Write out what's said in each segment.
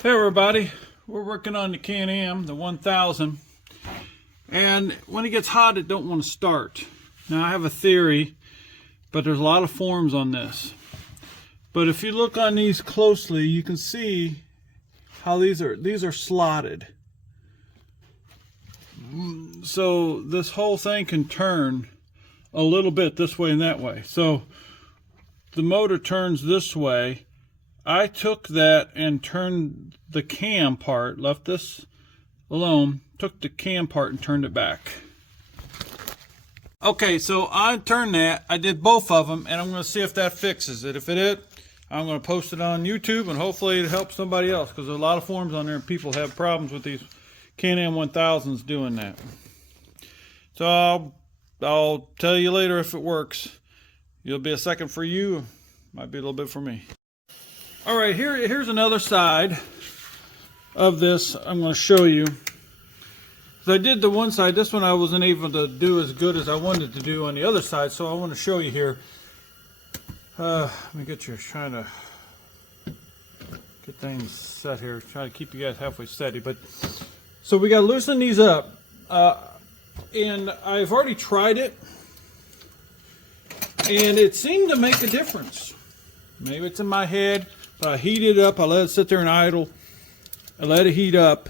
Hey everybody, we're working on the Can-Am, the 1000, and when it gets hot it don't want to start. Now I have a theory, but there's a lot of forms on this. But if you look on these closely, you can see how these are slotted. So this whole thing can turn a little bit this way and that way. So the motor turns this way. I took that and turned the cam part, left this alone, took the cam part and turned it back. Okay, so I turned that, I did both of them, and I'm going to see if that fixes it. If it did, I'm going to post it on YouTube, and hopefully it helps somebody else, because there's a lot of forums on there and people have problems with these Can-Am 1000s doing that. So I'll tell you later if it works. It'll be a second for you, might be a little bit for me. All right, here's another side of this I'm going to show you. So I did the one side. This one I wasn't able to do as good as I wanted to do on the other side, so I want to show you here. Let me trying to get things set here. Trying to keep you guys halfway steady. But so we got to loosen these up, and I've already tried it, and it seemed to make a difference. Maybe it's in my head. But I heated it up, I let it sit there and idle. I let it heat up.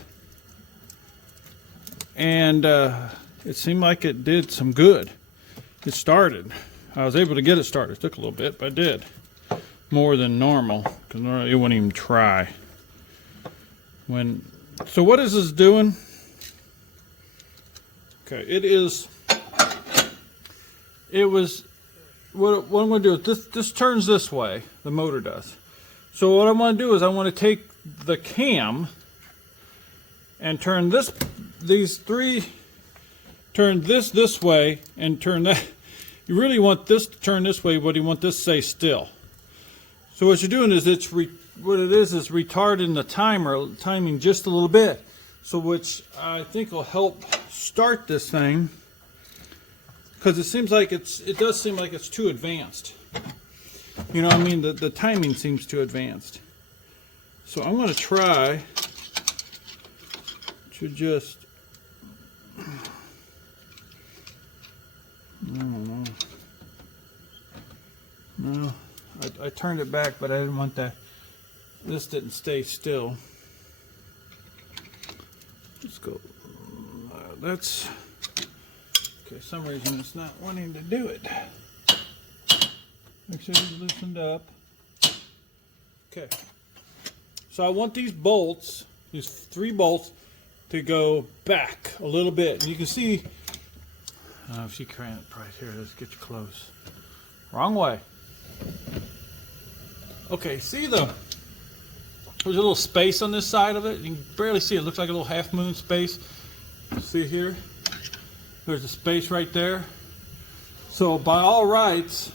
And it seemed like it did some good. It started. I was able to get it started. It took a little bit, but I did. More than normal, because normally it wouldn't even try. So what is this doing? Okay, what I'm going to do is this turns this way, the motor does. So what I want to do is I want to take the cam and turn this way and turn that. You really want this to turn this way, but you want this to stay still. So what you're doing is what it is retarding the timing just a little bit. So which I think will help start this thing, because it does seem like it's too advanced. You know what I mean? The timing seems too advanced. So I'm going to try to just, I don't know. No, I turned it back, but I didn't want that. This didn't stay still. Let's go. That's, okay, some reason it's not wanting to do it. Make sure it's loosened up. Okay. So I want these bolts, these 3 bolts, to go back a little bit. And you can see, I don't know if you can right here, let's get you close. Wrong way. Okay, see there's a little space on this side of it. You can barely see it. It looks like a little half moon space. See here? There's a space right there. So by all rights,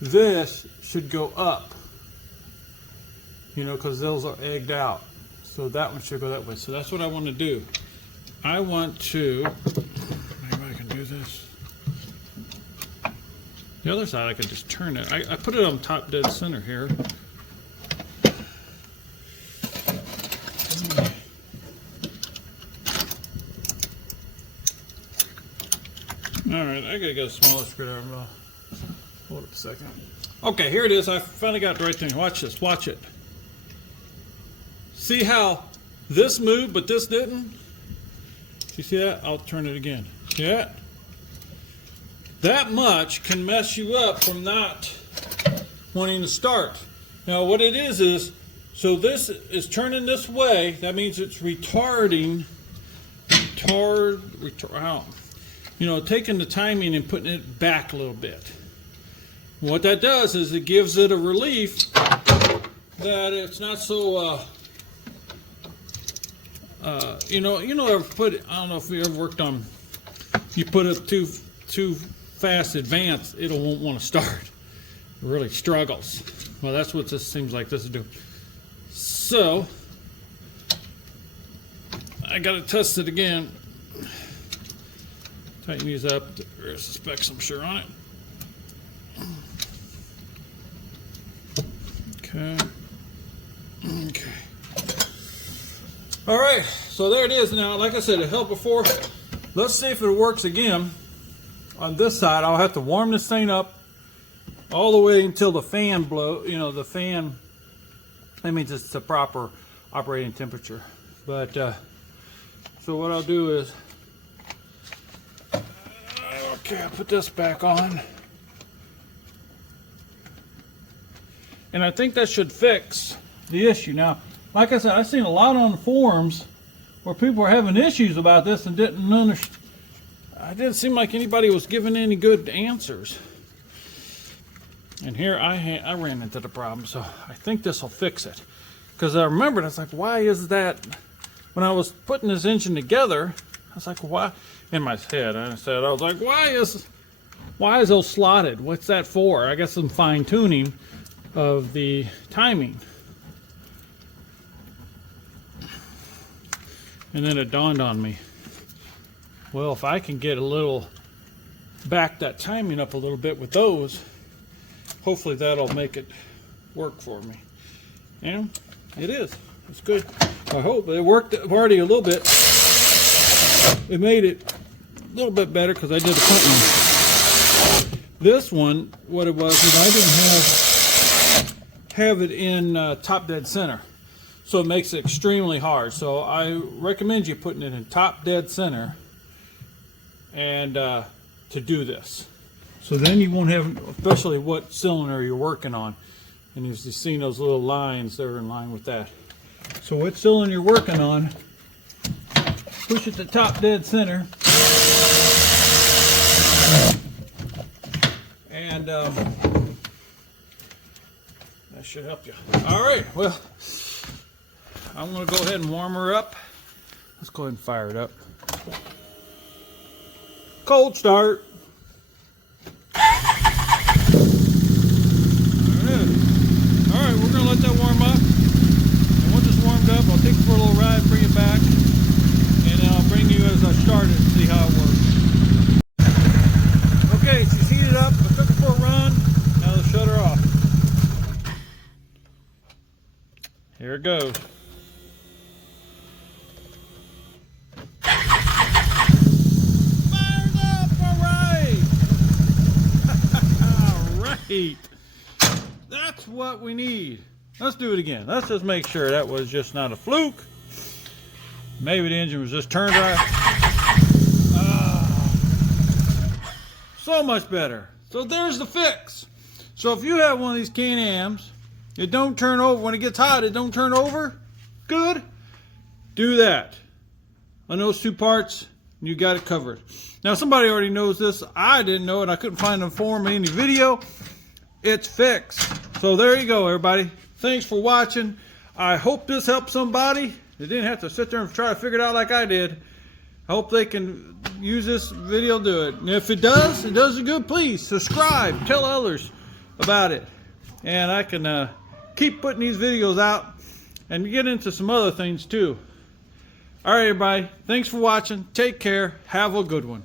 this should go up, you know, because those are egged out. So that one should go that way. So that's what I want to do. I want to, maybe I can do this. The other side I could just turn it. I put it on top dead center here. Alright, I gotta get a smaller screwdriver. Hold up a second. Okay, here it is. I finally got the right thing. Watch this. Watch it. See how this moved, but this didn't? You see that? I'll turn it again. See that? That much can mess you up from not wanting to start. Now, what it is so this is turning this way. That means it's retarding. You know, taking the timing and putting it back a little bit. What that does is it gives it a relief that it's not so, I don't know if you ever worked on, you put it too fast advanced, it won't want to start. It really struggles. Well, that's what this seems like this is doing. So, I got to test it again. Tighten these up. There's specs, I'm sure, on it. Okay. Okay. All right, so there it is. Now, like I said, it helped before. Let's see if it works again. On this side, I'll have to warm this thing up all the way until the fan blow. You know, the fan. That means it's the proper operating temperature. But so what I'll do is, okay, I'll put this back on, and I think that should fix the issue. Now, like I said, I've seen a lot on the forums where people are having issues about this and didn't understand. It didn't seem like anybody was giving any good answers. And here I ran into the problem, so I think this will fix it. Because I remembered, I was like, why is that? When I was putting this engine together, I was like, why? In my head, I was like, why is those slotted? What's that for? I guess some fine tuning of the timing. And then it dawned on me, well, if I can get a little, back that timing up a little bit with those, hopefully that'll make it work for me. And it is. It's good. I hope it worked already a little bit. It made it a little bit better because I did the front one. This one, what it was is I didn't have it in top dead center. So it makes it extremely hard. So I recommend you putting it in top dead center and to do this. So then you won't have, especially what cylinder you're working on. And you've seen those little lines that are in line with that. So what cylinder you're working on, push it to top dead center. And that should help you. All right, well, I'm going to go ahead and warm her up. Let's go ahead and fire it up. Cold start. Alright, we're going to let that warm up. And once it's warmed up, I'll take it for a little ride, bring it back, and then I'll bring you as I start it and see how it works. Okay, she's heated up. I took it for a run. Now let's shut her off. Here it goes. Fired up! Alright! Alright! That's what we need. Let's do it again. Let's just make sure that was just not a fluke. Maybe the engine was just turned right. So much better. So there's the fix. So if you have one of these Can-Ams, it don't turn over. When it gets hot, it don't turn over. Good. Do that. On those two parts, you got it covered. Now somebody already knows this. I didn't know it. I couldn't find a forum in any video. It's fixed. So there you go, everybody. Thanks for watching. I hope this helped somebody. They didn't have to sit there and try to figure it out like I did. I hope they can use this video to do it. And if it does it good, please subscribe. Tell others about it. And I can keep putting these videos out and get into some other things too. All right, everybody. Thanks for watching. Take care. Have a good one.